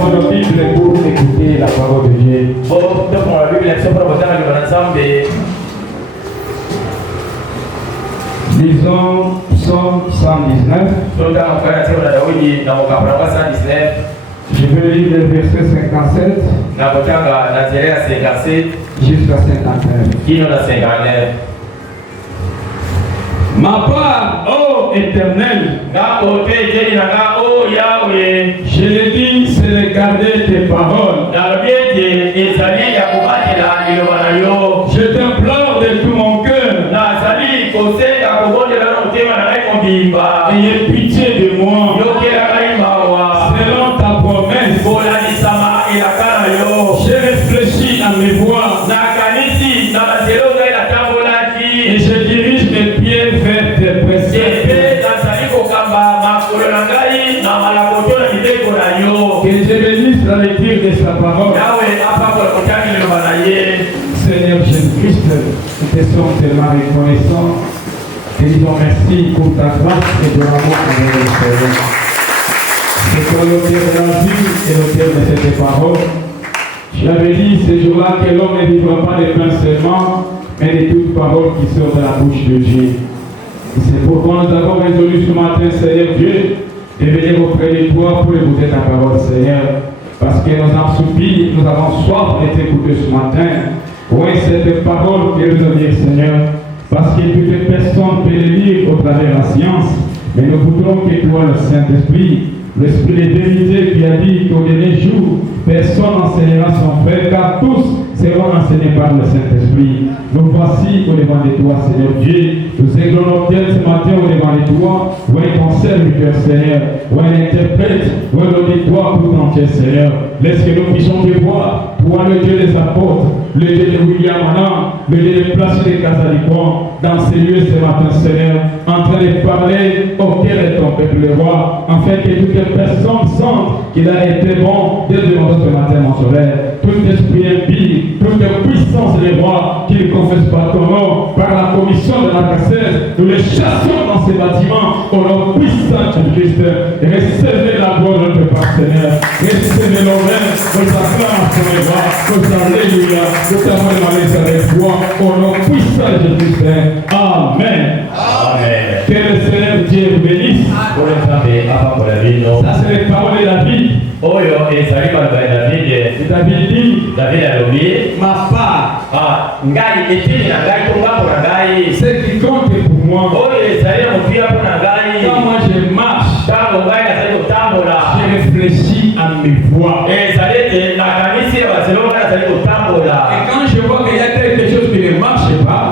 Ouvrons nos Bibles pour écouter la parole de Dieu. Lisons Psaume 119. Je vais lire le verset 57 jusqu'à 59. Ma part, ô Éternel, je le dis, c'est de garder tes paroles. Je t'implore de tout mon cœur. Ayez pitié de moi. Selon ta promesse, j'ai réfléchi à mes voies. Et je dirige mes pieds vers tes préceptes. Que je bénisse la lecture de sa parole. Seigneur Jésus-Christ, nous te sommes tellement reconnaissants. Te disons merci pour ta grâce et de l'amour envers le Seigneur. C'est pour l'auteur de la vie et l'auteur de cette parole. J'avais dit ce jour-là que l'homme ne vivra pas de pain seulement, mais de toute parole qui sort de la bouche de Dieu. Et c'est pourquoi nous avons résolu ce matin, Seigneur Dieu, de venir auprès de toi pour écouter ta parole, Seigneur. Parce que nous avons soupi, nous avons soif de t'écouter ce matin. Oui, cette parole que nous avons dit, Seigneur. Parce que toute personne peut le lire au travers de la science, mais nous voudrons que toi, le Saint-Esprit, l'Esprit de vérité qui a dit qu'au dernier jour, personne n'enseignera son frère, car tous seront enseignés par le Saint-Esprit. Nous voici au devant de toi, Seigneur Dieu. Nous aiglons nos têtes ce matin au devant de toi. Où est ton serviteur, Seigneur? Où est l'interprète? Où est l'auditoire tout entier, Seigneur? Laisse que nous puissions te voir. Toi, le Dieu des apôtres, le Dieu de William Anand, le Dieu de Place de Casalicon, dans ces lieux ce matin, Seigneur, en train de parler au cœur de ton peuple, le roi, afin que toute personne sente qu'il a été bon dès le matin ce matin, mon soleil. Tout esprit impie, toute puissance des rois qui ne confessent pas ton nom, par la commission de la cassette, nous les chassons dans ces bâtiments au nom puissant de Christ. Recevez la gloire de notre Père, Seigneur. Recevez l'honneur, nos acclamations, les rois, nos alléluia, nous t'avons demandé ça avec foi, au nom puissant de Christ. Amen. Amen. Que le Seigneur Dieu vous bénisse. Ça, c'est les paroles de David. David dit, ma part, ce qui compte pour moi, quand moi je marche, je réfléchis à mes voies. Et quand je vois qu'il y a quelque chose qui ne marche pas,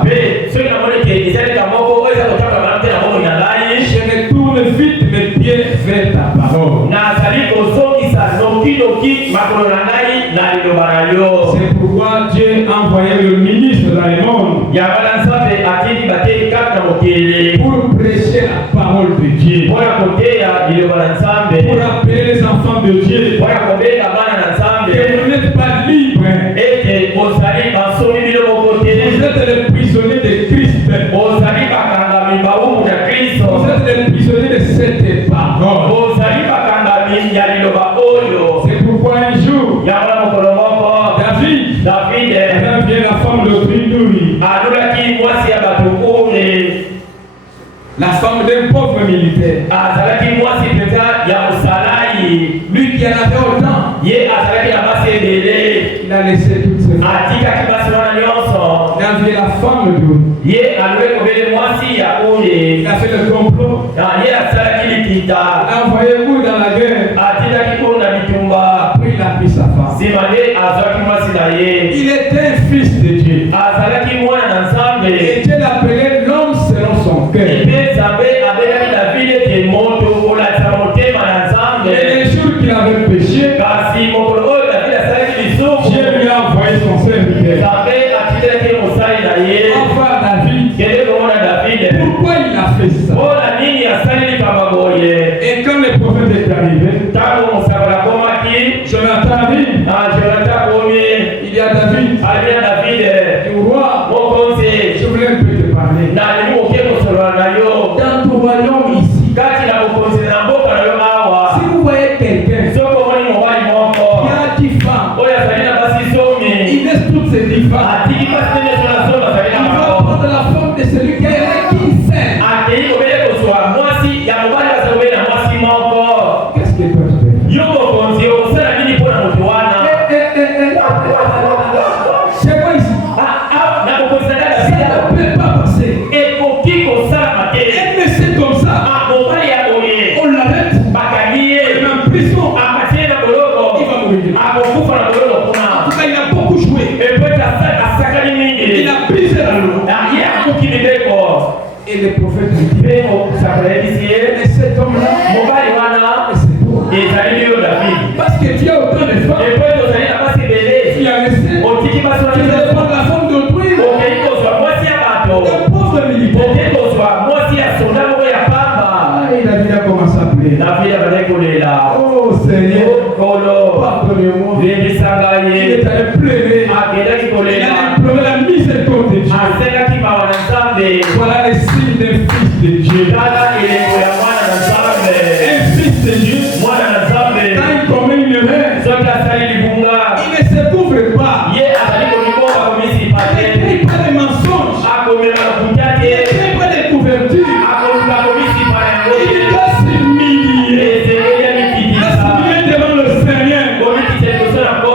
je retourne vite mes pieds vers ta parole. C'est pourquoi Dieu a envoyé le ministre dans le monde pour prêcher la parole de Dieu, pour appeler les enfants de Dieu que vous n'êtes pas libres, vous êtes les prisonniers de Christ, vous êtes les prisonniers de cette parole. C'est pourquoi un jour David vient la femme de Trindouri, la femme d'un pauvre militaire, lui qui en avait autant, il a laissé toutes ses femmes. Il a la femme de il a fait le complot, il a envoyé vous dans la guerre, après il a pris sa femme. Il était un fils de Dieu, et Dieu l'appelait l'homme selon son cœur. Et les jours qu'il avait péché, Dieu lui a envoyé son serviteur. Enfin David, pourquoi il a fait ça? Et quand le prophète est arrivé, Jonathan dit, il y a David, le roi, je voulais un peu te parler. Dans ton royaume ici, si vous voyez quelqu'un Et le prophète lui dit, et cet homme-là, c'est toi. Parce que tu as autant de femmes, tu as laissé, tu as prendre la femme d'autrui, le pauvre militaire. Il a déjà commencé à pleurer. Oh Seigneur, pardonne-moi. Il est allé pleurer. Il a pleuré la miséricorde de Dieu. Voilà les signes d'un fils de Dieu. Un fils de Dieu, quand il commet une erreur, il ne se couvre pas. Il ne crée pas de mensonges. Il ne crée pas de couverture. Il doit s'humilier. S'humilier devant le Seigneur,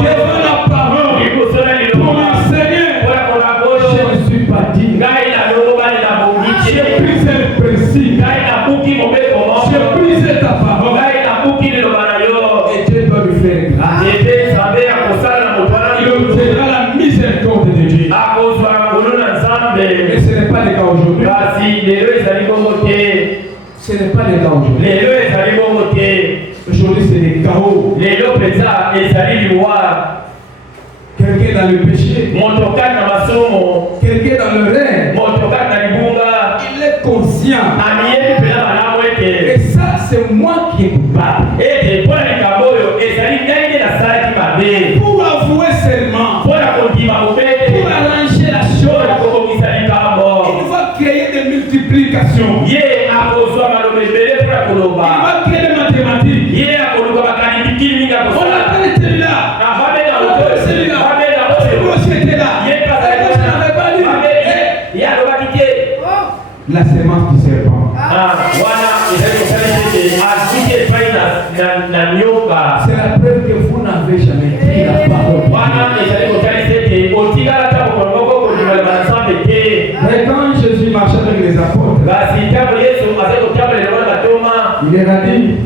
devant la parole, pour l'enseigner. Je ne suis pas digne. J'ai pris un principe. J'ai pris ta parole. Et Dieu doit lui faire grâce. Il obtiendra la miséricorde de Dieu. Mais ce n'est pas le cas aujourd'hui. Ce n'est pas le cas aujourd'hui. Aujourd'hui, c'est le chaos. Quelqu'un dans le péché. Quelqu'un dans le rêve. Il est conscient. Et ça, c'est moi qui est coupable. Pour avouer seulement, pour arranger la chose, il va créer des multiplications. Il va créer des mathématiques. On appelle celui-là. On appelle celui-là. C'est était là. La sémence du serpent. C'est la preuve que vous n'avez jamais pris la parole. Mais quand Jésus marchait avec les apôtres, il leur a dit,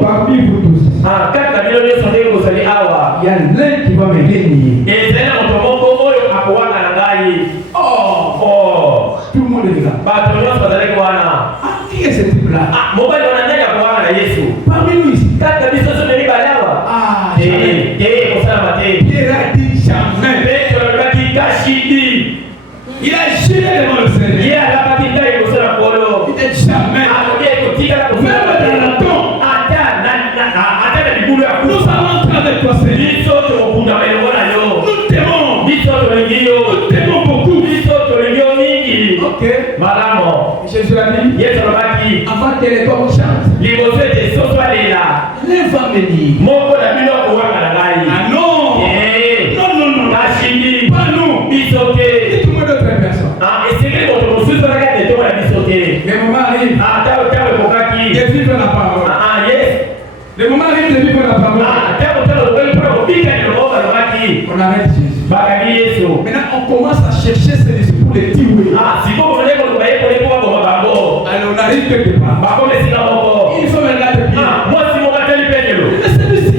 parmi vous tous, il y a l'un qui va me régner. Tout le monde est là. Qui est ce type-là? Parmi nous ici. Pierre a dit jamais. Il a gêné devant le Seigneur. Il dit jamais. Même dans la tombe. Nous allons entrer avec toi, Seigneur. Nous t'aimons. Nous t'aimons beaucoup. Ok. Jésus a dit, avant que l'étoile chante, l'un va venir. Ah non. Non. Pas nous. Dites-moi d'autres personnes. Le moment arrive de vivre la parole. Le moment arrive de vivre la parole. On arrête Jésus. Maintenant on commence à chercher ces disciples pour les tuer. Alors on arrive quelque part. Il faut me regarder bien. Mais celui-ci,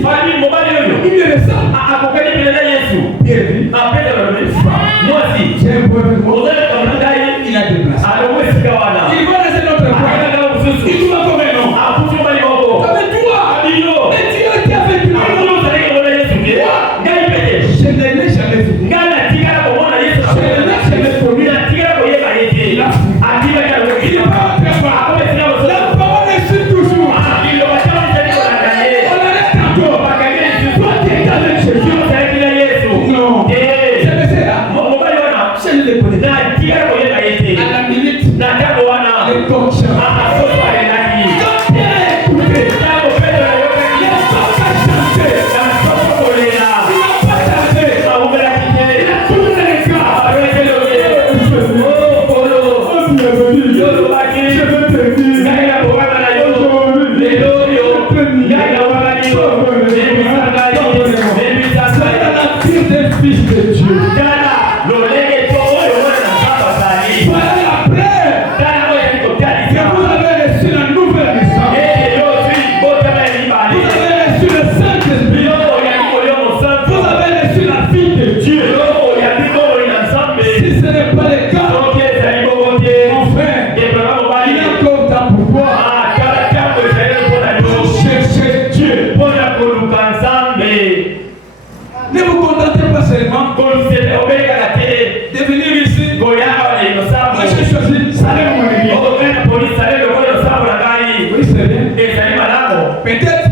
Peut-être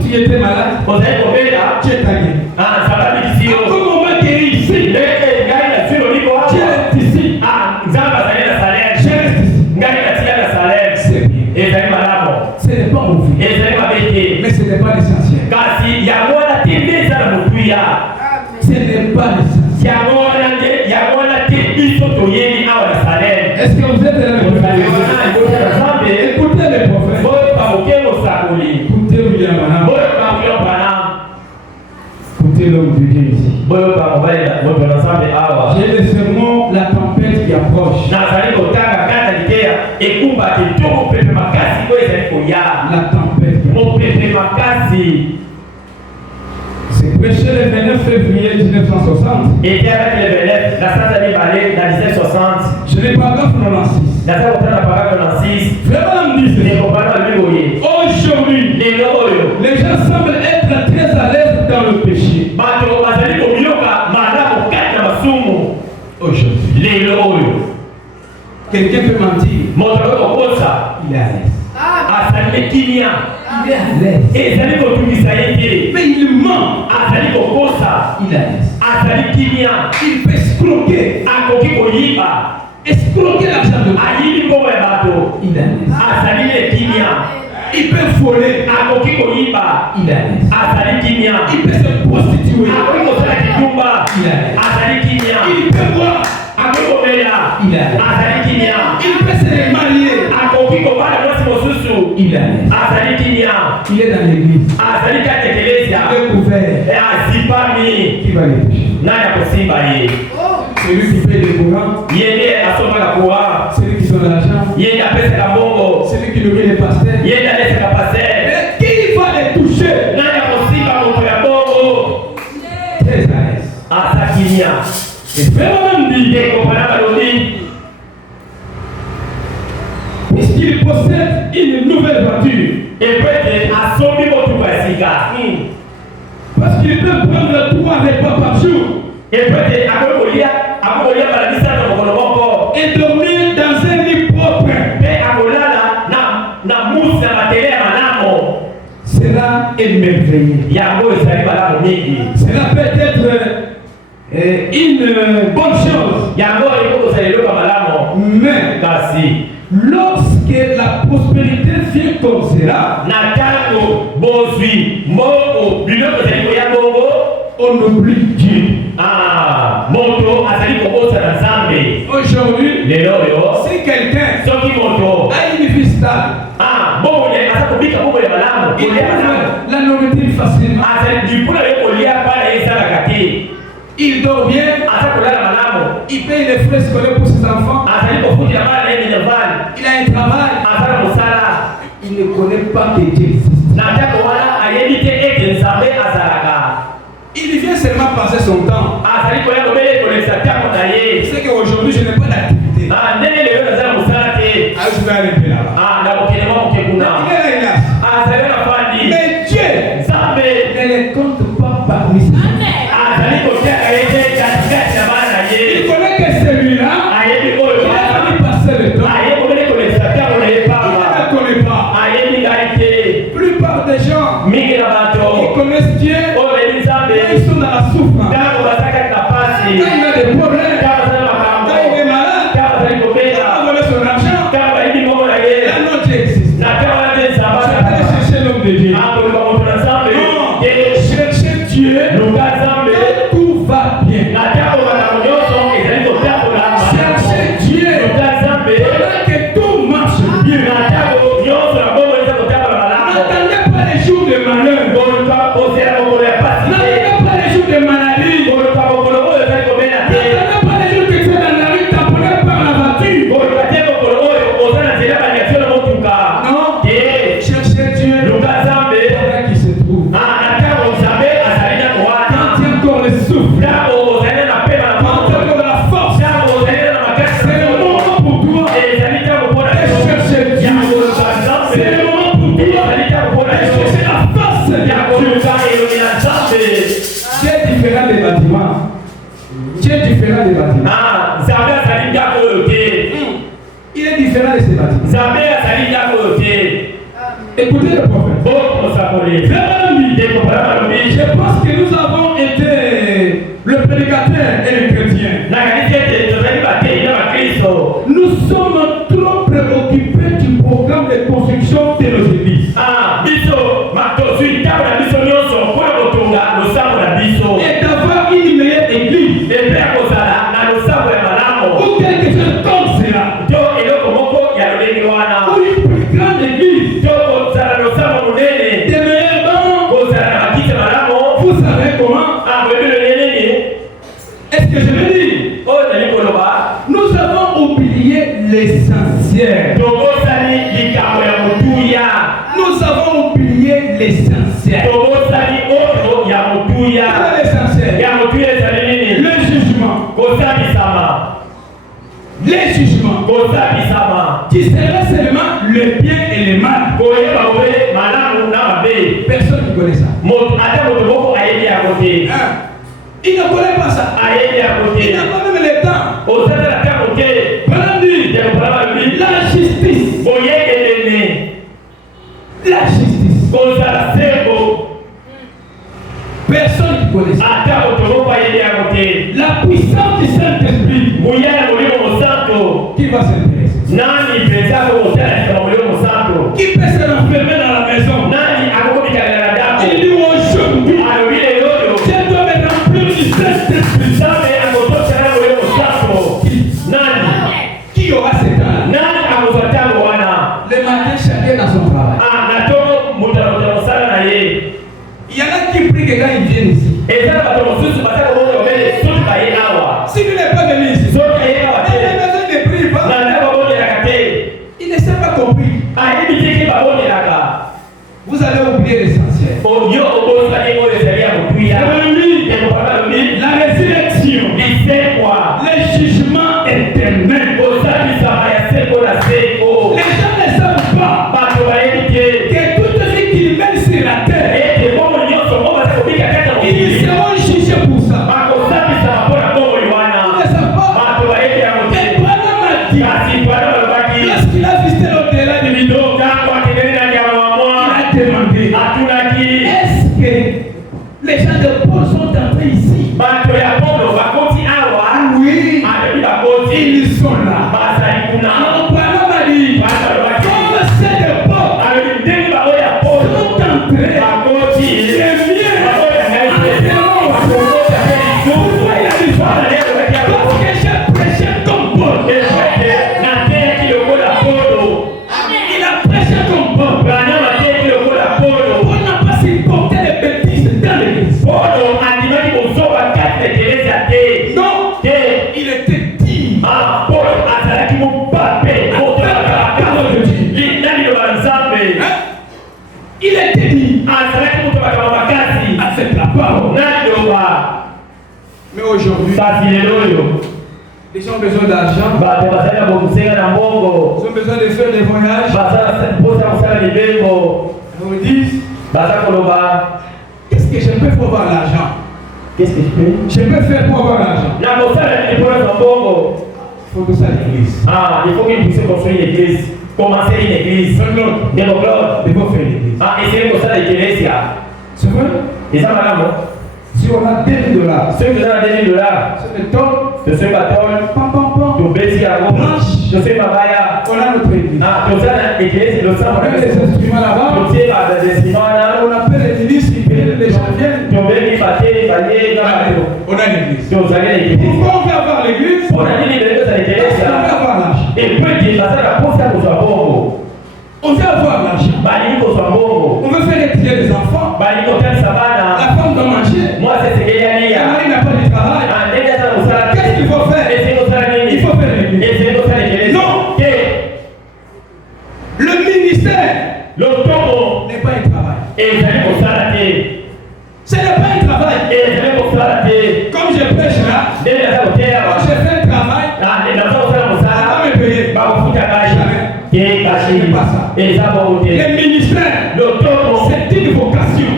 tu étais malade, tu es guéri. À tout moment tu es ici, tu es ici. Je reste ici. C'est bien. Ce n'est pas mauvais, mais ce n'est pas l'essentiel. Ce n'est pas l'essentiel. Est-ce que vous êtes là? Écoutez le prophète. Écoutez William Branham. Écoutez l'homme de Dieu ici. J'ai le sermon, la tempête qui approche. La tempête qui approche. C'est prêché le 29 février 1960. Je n'ai pas grave 96. Vraiment me disait. Aujourd'hui, les gens semblent être très à l'aise dans le péché. Aujourd'hui. Quelqu'un peut mentir. Il est à l'aise. Il est à l'aise. Mais il ment. Il est à l'aise. Il peut escroquer. Escroquer l'argent de Dieu. Il est à l'aise. Il peut voler. Il est à l'aise. Il peut se prostituer. Il est à l'aise. Il peut boire. Il est à l'aise. Il peut se marier. Il est à l'aise. Il est dans l'église. Il est couvert. Qui va les toucher? Celui qui paye les courants. Celui qui donne l'argent. Celui qui nourrit les pasteurs. Mais qui va les toucher? Très à l'aise. Et vraiment dit, puisqu'il possède une nouvelle voiture, parce qu'il peut prendre 3 repas par jour, et dormir dans un lit propre, sera émerveillé. Cela peut être une bonne chose. Mais lorsque la prospérité vient comme cela, on oublie Dieu. Aujourd'hui, si quelqu'un a une vie stable, il trouve la nourriture facilement, il dort bien, il paye les frais scolaires pour ses enfants, il a un travail, il ne connaît pas que Dieu existe. Il vient seulement passer son temps. C'est qu'aujourd'hui je n'ai pas d'activité. Je vais arrêter là-bas. Mais Dieu ne les compte pas parmi ses enfants. Il connaît que celui-là, il a envie de passer le temps. Il ne connaît pas. La plupart des gens, ils connaissent Dieu, ils sont dans la souffrance. Quand il a des problèmes, quand il est malade, quand il a volé son argent, là non, Dieu existe. Je vais aller chercher l'homme de Dieu. Chercher Dieu, quand tout va bien. Chercher Dieu, pendant que tout marche bien. N'attendez pas les jours de malheur. N'attendez pas les jours de maladie. N'attendez pas les jours que tu es dans la rue tamponné par la voiture. Non, cherchez Dieu pendant qu'il se trouve. Quand il y a encore le souffle, quand il y a encore de la force, c'est le moment pour toi de chercher Dieu. C'est le moment pour toi de chercher la force. de prophètes. Je pense que nous avons été le prédicateur et le chrétien. Nous sommes trop préoccupés du programme de construction de nos églises. Et d'avoir une meilleure église. Ou quelque chose comme cela. Ou une plus grande église. Des meilleurs bancs. Vous savez comment? Est-ce que je veux dire? Nous avons oublié l'essentiel. Nous avons oublié l'essentiel. Quel est l'essentiel? Le jugement. Les jugements. Qui serait seulement le bien et le mal. Personne ne connaît ça. Il ne connaît pas ça. Il n'a pas même le temps. La justice. La justice. Personne ne connaît ça. La puissance du Saint-Esprit qui va s'intéresser. Qui peut se renfermer dans la maison. Il dit aujourd'hui, je dois me remplir du Saint-Esprit. Qui aura cet âge? Le matin, chacun dans son travail. Il y en a qui prient que quand ils viennent ici. Si tu n'es pas venu ici, il ne prie pas. Il ne s'est pas compris. Vous allez oublier l'essentiel. La résurrection, les jugements éternels. Les gens ne savent pas que tout ce qu'ils mènent sur la terre, ils seront jugés pour ça. Ils ne savent pas. Et Branham a dit, lorsqu'il a visité l'au-delà du rideau, il a demandé, est-ce que les gens de Paul sont entrés ici? Oui, ils sont là. Alors Branham a dit, comme c'est de Paul sont entrés, c'est mieux. Pourquoi il a dit ça? Parce que j'ai prêché comme Paul. Il a prêché comme Paul. Paul n'a pas supporté les bêtises dans l'église. Non, il était dit. Il était dit. Avec la parole. Mais aujourd'hui, les gens ont besoin d'argent. Ils ont besoin de faire des voyages. Ils me disent, qu'est-ce que je peux pour avoir l'argent? Qu'est-ce que je peux? Je peux faire pour avoir l'argent. Il faut tout ça à l'église. Il faut qu'il puisse construire une église. Commencer une église. Il faut faire une église. Essayer de construire une église. C'est vrai? Et ça, madame, si on a $1000, ceux qui ont $2000, c'est le temps. je suis bâton, tu baisses à gauche, je suis babaya. On a notre église. Tu sais, l'église, le sang, On a les instruments là-bas. tu sais, les instruments là. On appelle les ministres, les gens viennent. Tu veux qu'il fasse, on a une église. Tu as l'église. Pourquoi on veut avoir l'église? On a dit l'église, c'est l'église. On veut avoir l'argent. Et puis, tu as la poste à votre bongo. On veut avoir l'argent. On veut faire étudier les enfants. La femme doit manger. Le mari n'a pas de travail. Qu'est-ce qu'il faut faire? Il faut faire l'église. Non. Le ministère n'est pas un travail. Ce n'est pas un travail. Comme je prêche là, quand je fais un travail, on va me payer. C'est pas ça. Le ministère, c'est une vocation.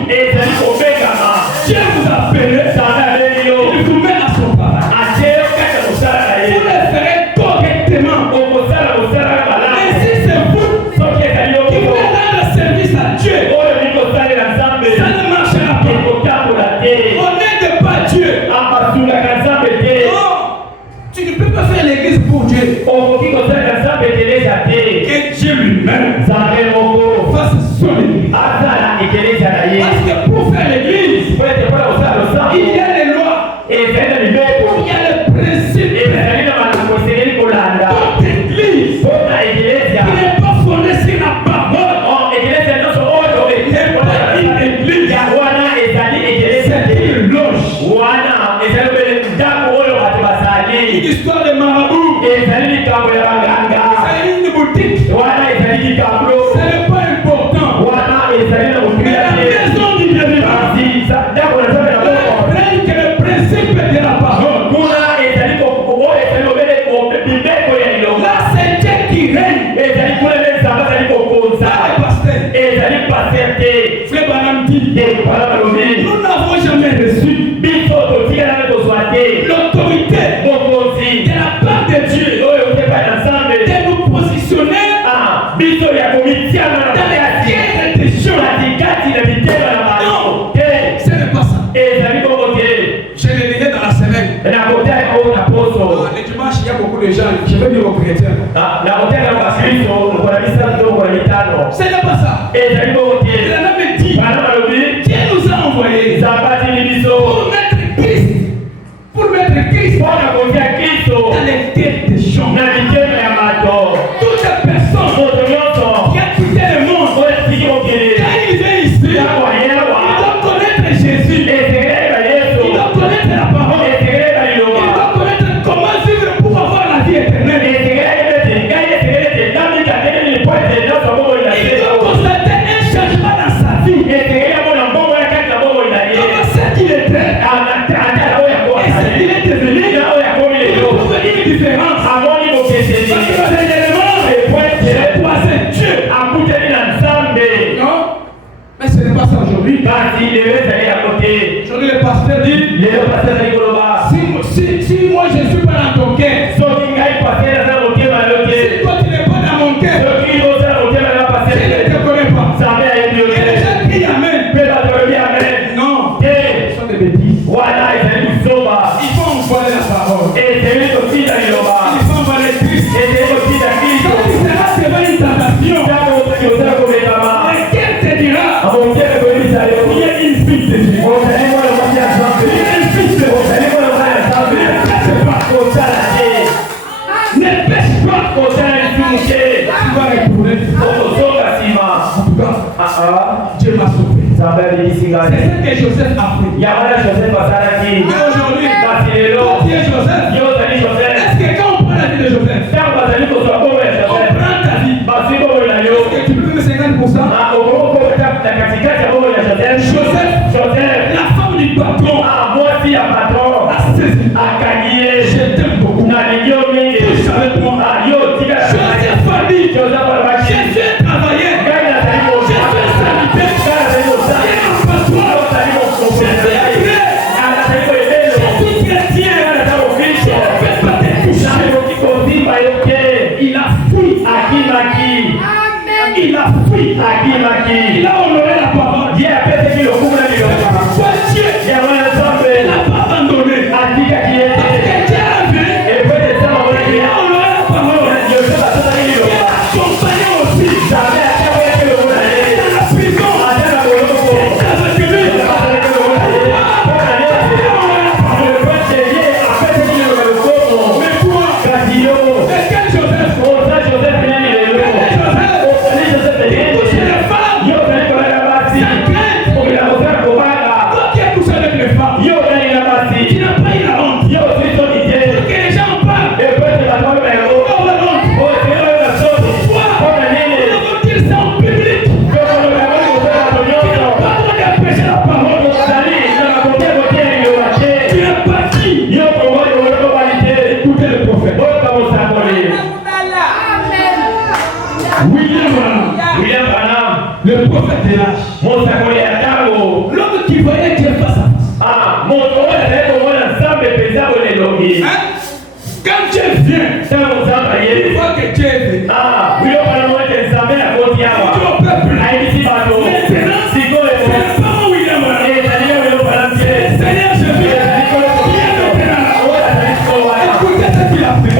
Dieu vous a appelé, il vous met à son travail. Vous le ferez correctement. Et si c'est vous qui voulez rendre service à Dieu, Parce que pour faire l'église, il y a les lois, il y a les principes. Toute église qui n'est pas fondée sur la parole n'est pas une église. C'est une loge. Une histoire de marabout. C'est une boutique. Ce n'est pas important. Mais la maison du bien-aimé prenne que le principe de la parole. Là, c'est Dieu qui règne. Frère Branham dit, nous n'avons jamais reçu l'autorité de la part de Dieu de nous positionner dans les guerres des choses. Non, ce n'est pas ça. Je l'ai dit dans la semaine. Les dimanches, il y a beaucoup de gens, je vais dire aux chrétiens. Ce n'est pas ça. Il a même dit, Dieu nous a envoyés pour mettre Christ dans les têtes des gens. Toutes les personnes qui ont quitté le monde, quand il vient ici, il doit connaître Jésus, il doit connaître la parole, il doit connaître comment vivre pour avoir la vie éternelle. Il doit constater un changement dans sa vie. Comment c'est qu'il était et c'est qu'il est devenu. Il doit trouver une différence. Parce que dernièrement, c'est toi, c'est Dieu. Non, mais ce n'est pas ça aujourd'hui. Aujourd'hui, le pasteur dit, si moi je ne suis pas dans ton cœur, si toi tu n'es pas dans mon cœur, je ne te connais pas. Et les gens crient Amen. Non, ce sont des bêtises. Il faut envoyer la parole. Il faut envoyer Christ. Quand tu seras devant une tentation, le cœur te dira, il y a une fille de Dieu. Il y a une fille de Dieu. Ne pêche pas. Tu vas retourner. En tout cas, Dieu m'a sauvé. C'est ce que Joseph a fait. Et aujourd'hui, toi tu es Joseph. Est-ce que quand on prend la vie de Joseph, on prend ta vie, est-ce que tu peux me 50%? Joseph, la femme du patron, a saisi. Je t'aime beaucoup. Touche avec moi. Joseph a dit, je suis travailleur. Je suis sanitaire. Je suis un patron. Je suis agréé. Je suis chrétien. Je ne peux pas te toucher. Il a fui. Il a fui. Il a honoré la parole. Soit Dieu ne l'a pas abandonné. Parce que Dieu a vu. Il a honoré la parole. Il a accompagné aussi. Dans la prison. C'est avec lui. Il a honoré la parole. Mais quoi? C'est quel Joseph? Il touche les femmes. Sa crainte. Toi qui as touché avec les femmes, tu n'as pas eu la honte. Pour que les gens parlent. Pourquoi avoir honte? Pourquoi? Ils vont dire ça en public. Tu n'as pas le droit d'empêcher la parole. Tu n'as pas dit. Écoutez le prophète. William Branham, le prophète de l'âge. L'homme qui voyait Dieu face à face. Quand Dieu vient, il faut que Dieu vienne. Il dit au peuple, maintenant, c'est pas William Branham. C'est le Seigneur Jésus. Viens maintenant. Écoutez ce qu'il a fait.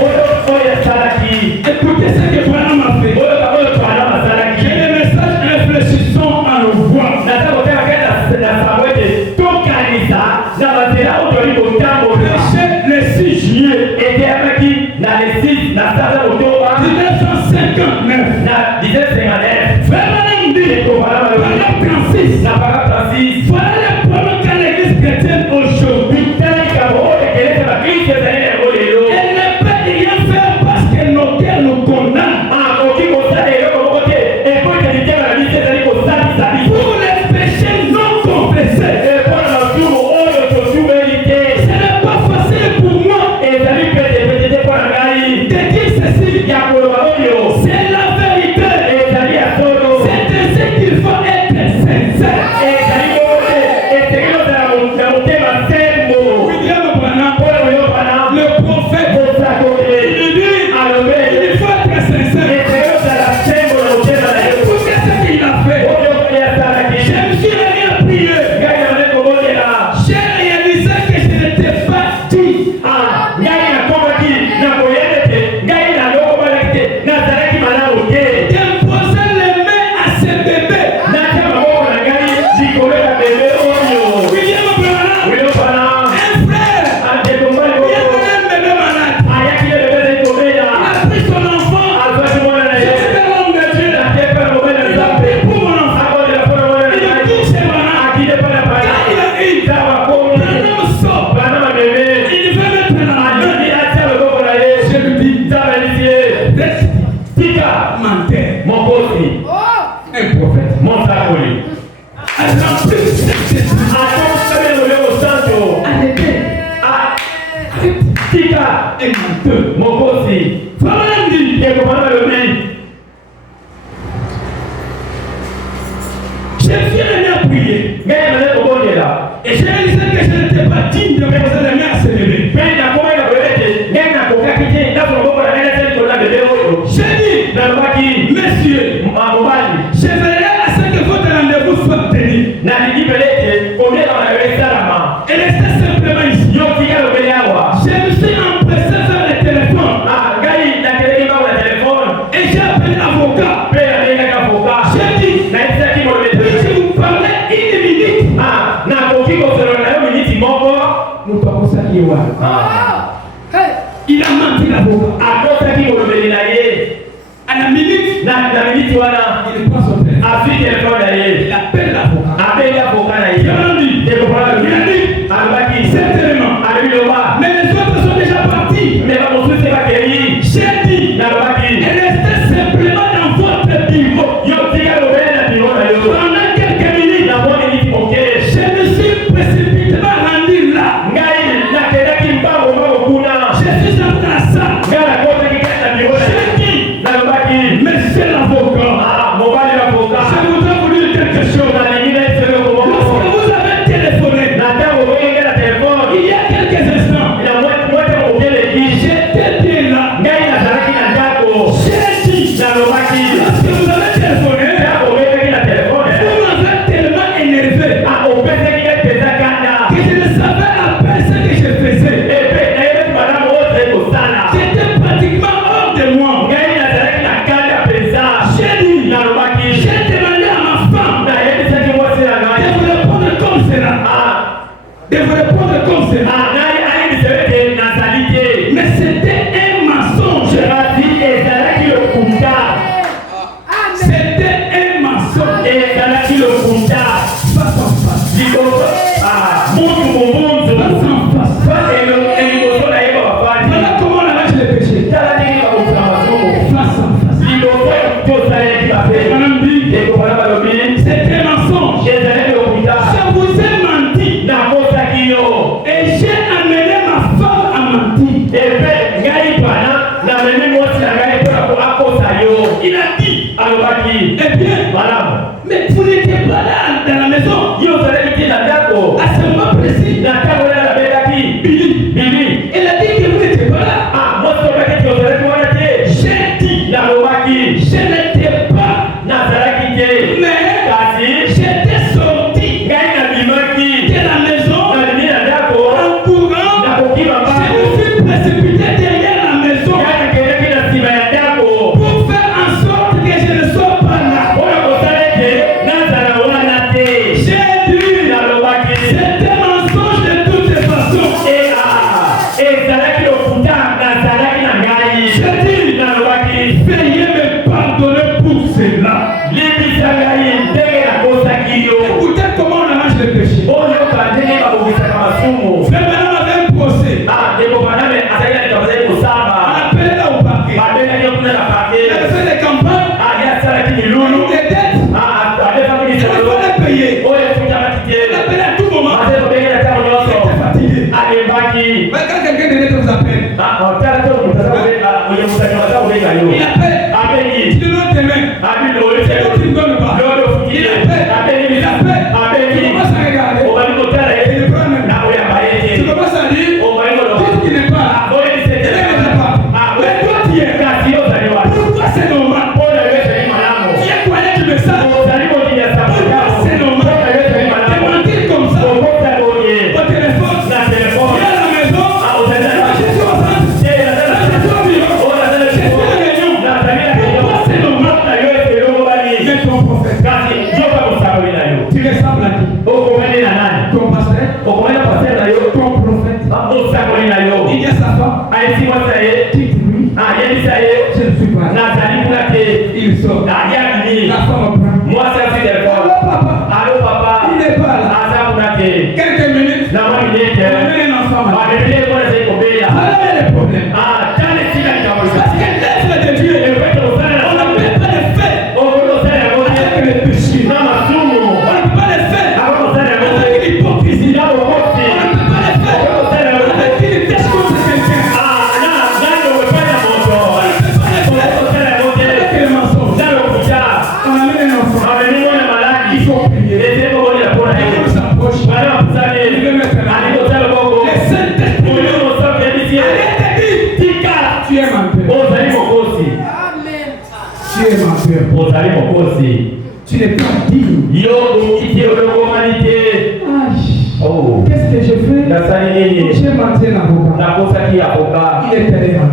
Écoutez ce que Branham a fait. J'ai le message, réfléchissons à nos voix. Et j'ai réalisé que je n'étais pas digne de poser les mains à ce bébé. J'ai dit, messieurs, je veillerai à ce que votre rendez-vous soit tenu. Et restez simplement ici. Je me suis empressé vers le téléphone. Et j'ai appelé l'avocat. J'ai dit, puis-je vous parler une minute? Il a menti l'avocat. À la minute, il prend son téléphone. Il appelle l'avocat. Il a dit, certainement. Mais les autres sont déjà partis. J'ai dit, restez simplement dans votre bureau. Pendant quelques minutes, je me suis précipitamment rendu là. Je suis entré à ça. J'ai dit, monsieur l'avocat, je voudrais vous dire quelque chose. Lorsque vous avez téléphoné, il y a quelques instants, j'étais bien là. J'ai dit, lorsque vous avez téléphoné, vous m'avez tellement énervé que je ne savais à peine ce que je faisais. J'étais pratiquement hors de moi. J'ai dit, j'ai demandé à ma femme de vous répondre comme cela. Mais c'était un mensonge. C'était un mensonge. Face en face. Voilà comment on arrache les péchés. Face en face. Madame dit, c'était un mensonge. Je vous ai menti. Et j'ai amené ma femme à mentir. Il a dit, eh bien, mais vous n'étiez pas là dans la maison. À ce moment précis, Billy, il a dit que vous n'étiez pas là. J'ai dit, je n'étais pas, mais j'étais sorti de la maison en courant. Je me suis précipité derrière la maison pour faire en sorte que je ne sois pas là. J'ai dit, c'était un mensonge de toutes les façons. J'ai dit, veuillez me pardonner pour cela. Écoutez comment on arrange le péché. Frère, maintenant on avait un procès. On appelait là au parquet. Il avait fait des campagnes. Des dettes. Il fallait payer. Il appelait à tout moment. Il était fatigué. Mais quand quelqu'un de l'être vous appelle, il appelle. Il te donne tes mains. C'est toi qui ne donnes pas. Il appelle. Tu commences à regarder. Il ne prend même pas. Tu commences à dire, dites qu'il n'est pas là. Il n'est pas. Mais toi tu y es. Pourquoi c'est normal? Tu es croyant du message. Pourquoi c'est normal de mentir comme ça? Au téléphone, viens à la maison. Je suis au centre. Je suis au bureau. Je suis à la réunion. Pourquoi c'est normal? Mais ton prophète, tu ressembles à qui? Ton pasteur? Ton prophète? Il y a sa femme. Dites oui. Je ne suis pas là. Il sort. La femme prend. Allô papa. Il n'est pas là. Quelques minutes. On amène un enfant là. Voilà les problèmes. Parce que l'être de Dieu, on ne peut pas le faire avec le péché. On ne peut pas le faire s'approche. Il veut mettre la main. Le Saint-Esprit. Tu es ma peur. Tu es ma peur. Tu n'es pas digne. Qu'est-ce que je fais? J'ai menti l'avocat. Il est tellement.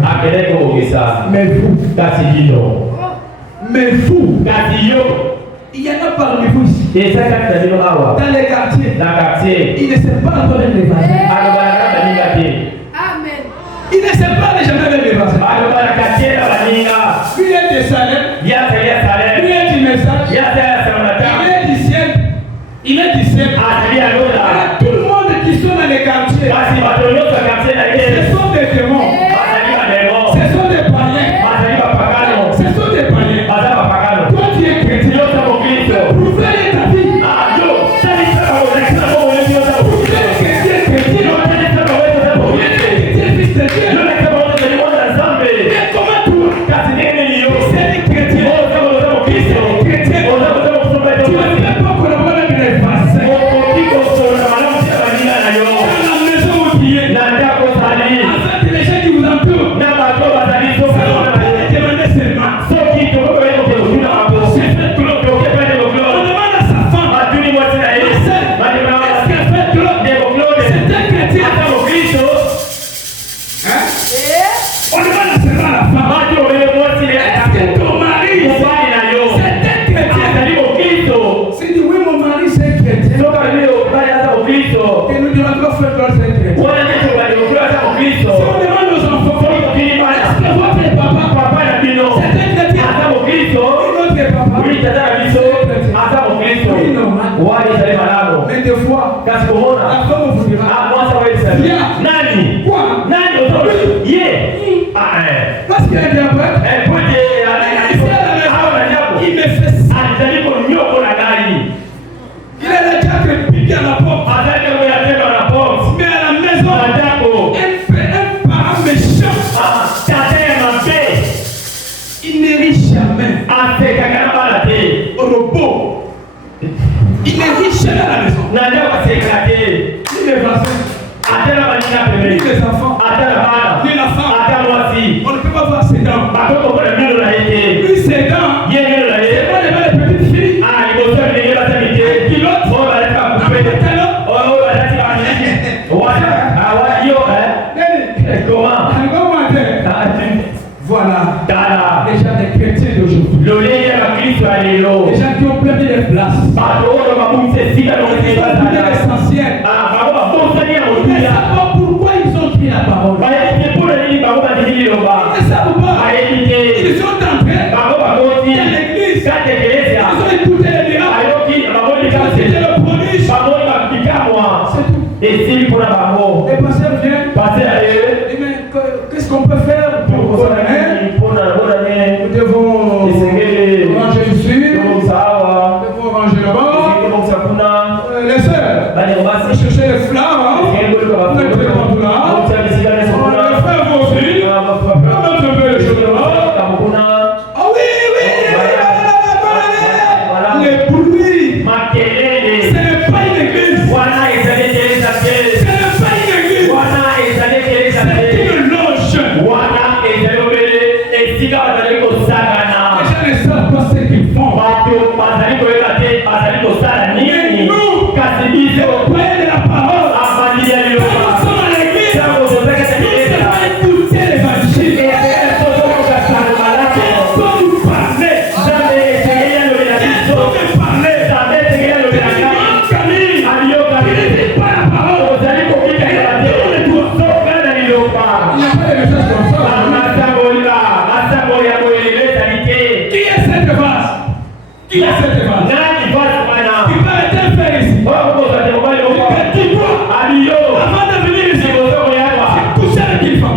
Mais vous, il y en a parmi vous ici. Dans les quartiers, il ne sait pas encore les voisins. Il ne sait pas les jamais avec les voisins. Lui est de Salem. Lui est du message. Il est du ciel. Tout le monde qui sont dans les quartiers, ce sont des démons. Ce sont des païens. Ce sont des païens. Toi tu es chrétien. Prouver ta vie. Mais des fois, la femme vous dira, viens. Quoi? Parce qu'il y a un diabète. Il me fait ça. Il a déjà piqué à la porte. Mais à la maison, un parent méchant. Il ne rit jamais. Au robot. Il ne rit jamais à la maison. Ni les voisins, ni les enfants, ni la femme. On ne peut pas voir ses dents. Lui, ses dents, c'est pas les petites filles. Pilote. Voilà. Les gens des chrétiens d'aujourd'hui. Les gens qui ont perdu les places. Ils ont l'essentiel. Ils ne savent pas pourquoi ils ont pris la parole. Ils ne savent pas. Ils sont entrés dans l'église. Ils ont écouté les miracles. Ils ont cité le prodige. C'est tout. Et pasteur vient. Mais qu'est-ce qu'on peut faire pour bonne année? Nous devons ranger ici. Nous devons ranger là-bas. Les sœurs, vous cherchez les fleurs. Vous mettez les manteaux là. Les frères vont aussi. Vous mettez les choses là. Ah oui. Les bruits. Ce n'est pas une église. Ce n'est pas une église. C'est une loge. Les gens ne savent pas ce qu'ils font. Mais nous, au point de la parole, nous sommes à l'église. Nous ne devons pas écouter l'évangile. Qu'est-ce qu'on nous parlait? Qui est cette vase? Qui peut être fait ici? Avant de venir ici, coucher avec une femme.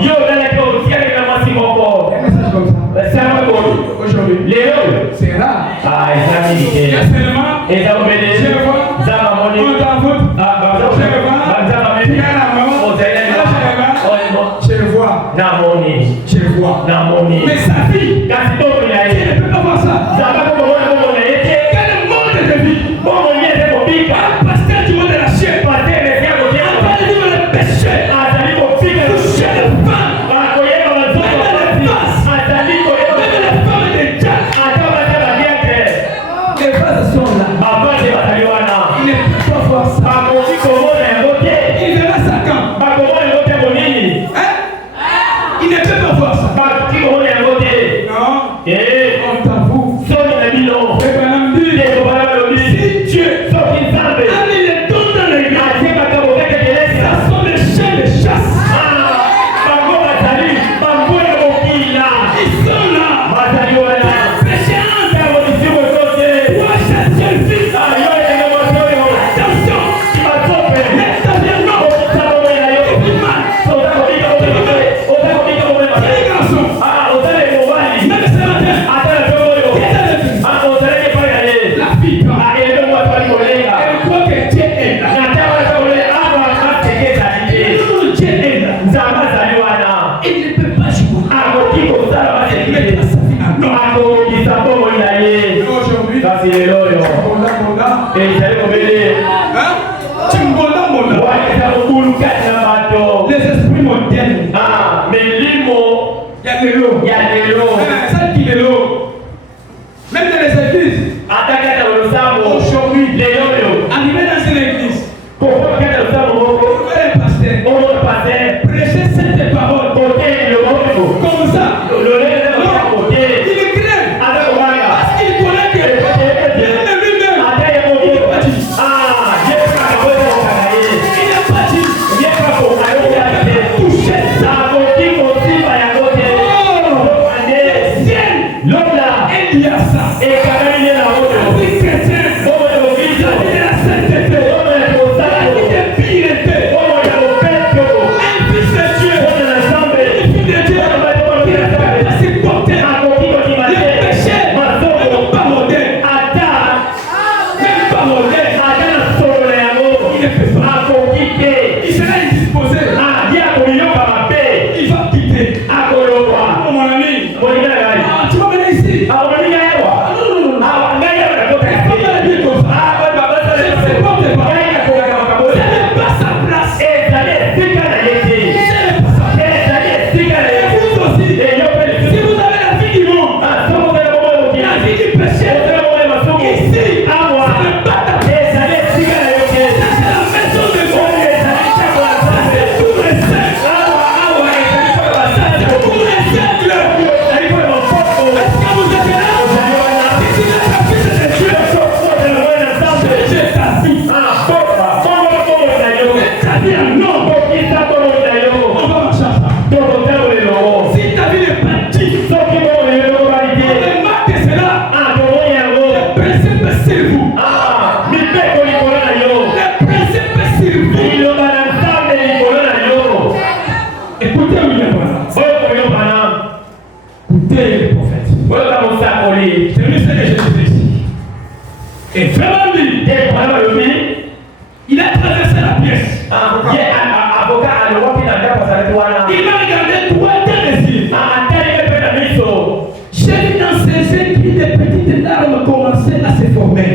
Aujourd'hui, c'est rare. Il y a seulement, je vois, on t'envoûte, je vois. Mais sa fille, elle ne peut pas voir ça. Quel monde de vie? Les esprits modernes. Il y a de l'eau. Ça qui est l'eau. Même dans les églises. Aujourd'hui, arrivé dans une église. Un pasteur. Prêcher cette parole. Comme ça. Il est clair. Parce qu'il connaît que même lui-même. Il n'est pas dit. Il n'a pas dit. Il a touché ça. Il y a ça. Les chrétiens. La sainteté. La piété. Un fils de Dieu. Une fille de Dieu. Qui ne peut pas supporter les péchés. Même pas moderne. Même pas moderne. Il ne peut pas. Il sera indisposé. Il va quitter. Oh mon ami. Tu vas venir ici. Et vraiment lui, il a traversé la pièce. Il m'a regardé droit dans les yeux. J'ai vu dans ses yeux que des petites larmes commençaient à se former.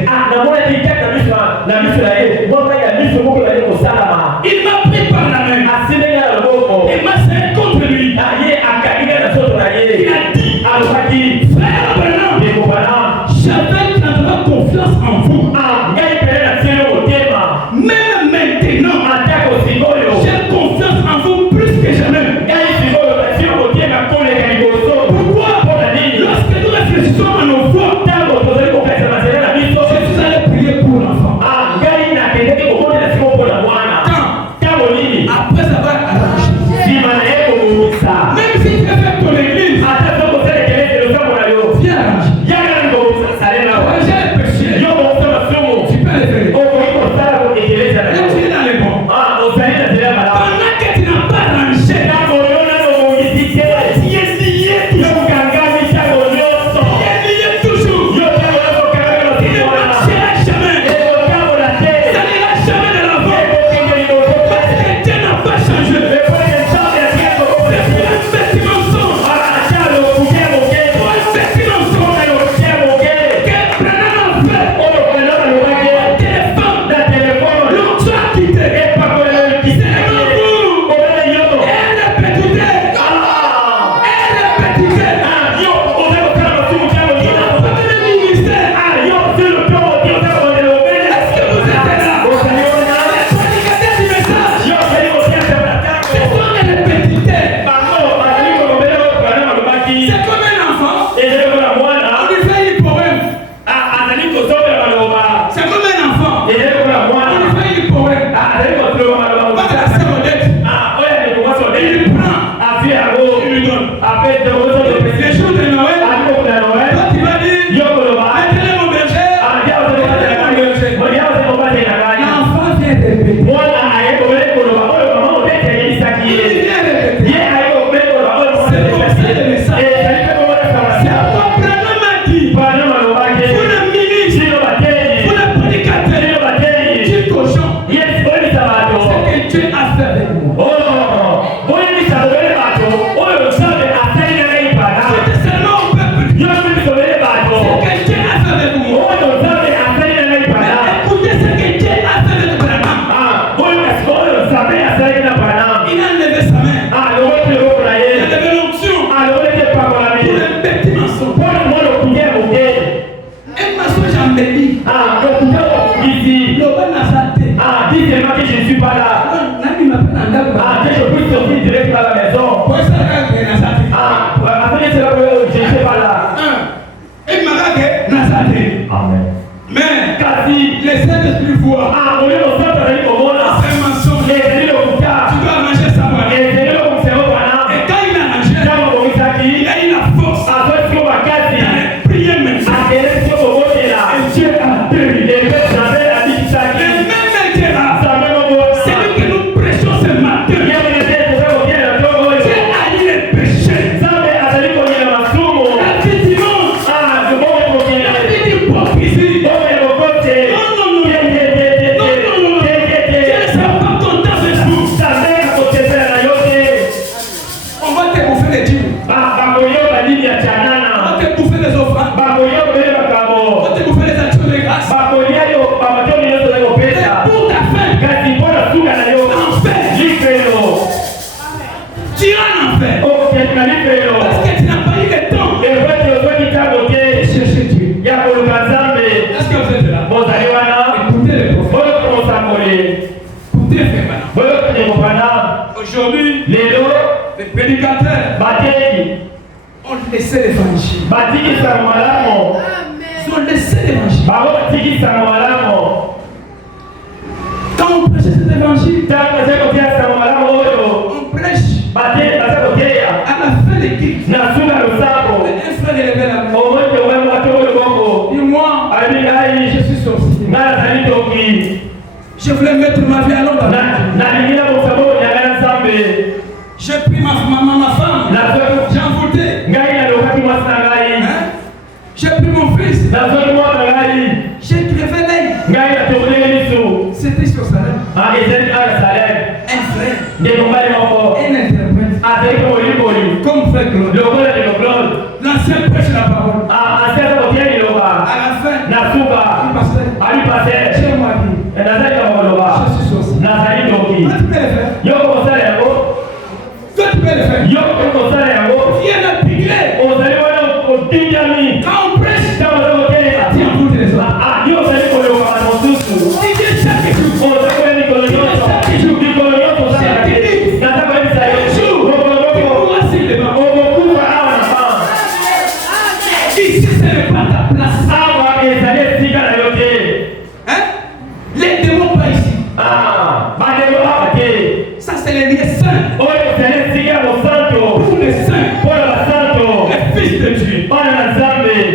Il m'a pris par la main. Il m'a serré contre lui. Il a dit, frère Branham, j'avais grandement confiance en vous. Même maintenant, j'ai confiance en vous plus que jamais. Pourquoi? Lorsque nous réfléchissons à nos foi, je suis allé prier pour l'enfant. Ah, dis seulement que je ne suis pas là. Ah, que je puisse sortir direct à la maison. Ah, afin que cela je ne suis pas là. Amen. Mais Kasi, les Saint-Esprit voient. ah, on est au centre de l'Ikomona. C'est un mensonge. Et c'est le Kouka. Tu dois manger ça. Et c'est le Kouka. Et quand il a mangé, il a eu la force. Ah, toi, tu vas casser. Priez maintenant. Ah, et Dieu a béni. Et j'avais la vie qui Le même Dieu là, c'est lui que nous prêchons ce matin. Dieu a dit les péchés. La vie d'immonde. La vie d'hypocrisie. Non. Dieu ne sera pas content de nous. On va te bouffer les dîmes. On va te bouffer les offrandes. On va te bouffer les actions de grâce. Et pour ta fin, enfer. Tu iras en enfer. Parce que tu n'as pas eu le temps de chercher Dieu. Est-ce que vous êtes là? Écoutez les prophètes. Écoutez frère maintenant. Aujourd'hui, les prédicateurs ont laissé l'évangile. Ils ont laissé l'évangile. Quand on prêche cet évangile, on prêche à la fin des cultes. Un frère élevait la main. Dis-moi, je suis sorcier. Je voulais mettre ma vie à l'ombre. J'ai pris ma femme. J'ai envoûté. J'ai pris mon fils. J'ai crevé l'œil. C'était sur Salem. Un frère. Un interprète. Comme frère Claude. L'ancien prêche la parole. À la fin, il passait. J'ai moi dit. Je suis sorcier. Toi, tu peux le faire. Toi, tu peux le faire. Viens à Piglé. Quand on prêche, tu envoûtes les autres. Si Dieu chaque jour. Ici, ce n'est pas ta place. Hein? Les démons pas ici. Ça, c'est les lieux saints. Pour les saints. Les fils de Dieu.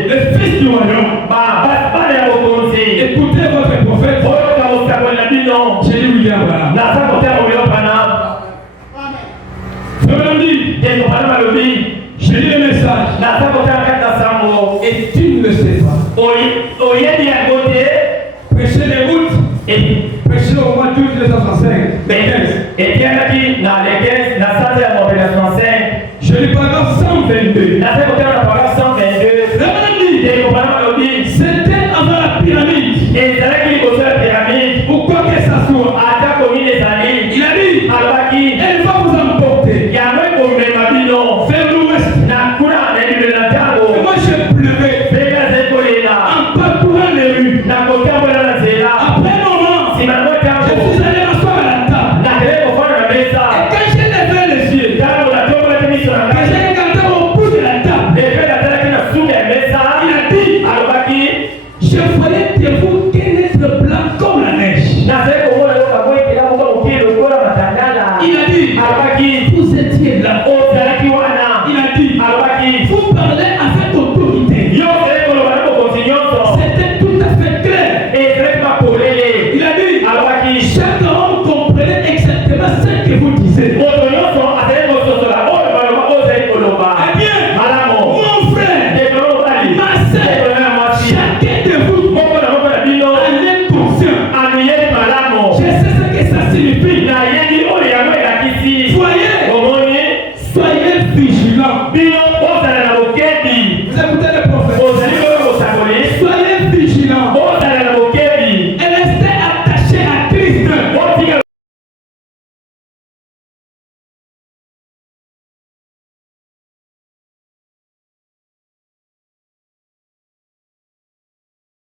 Les fils du royaume. Écoutez votre prophète. J'ai dit William Branham. J'ai dit le message. Et tu ne le sais pas. Prêcher les routes. Prêcher au mois d'août 1965. Je lui parle 122. C'était avant la pyramide. Ou quoi que ça soit. Il a dit, elle va vous emporter vers l'ouest. Et moi j'ai pleuré en parcourant les rues. Après un moment, je suis allé m'asseoir à la table. Et quand j'ai levé les yeux, que j'ai regardé au bout de la table, il a dit, je voyais de vous qu'un être blanc comme la neige. Il a dit, vous étiez là. Il a dit, vous parlez avec autorité. C'était tout à fait clair. Il a dit, chaque homme comprenait exactement ce que vous disiez. Eh bien, mon frère, ma sœur, chacun de vous en est conscient. Je sais ce que ça signifie. Soyez vigilants.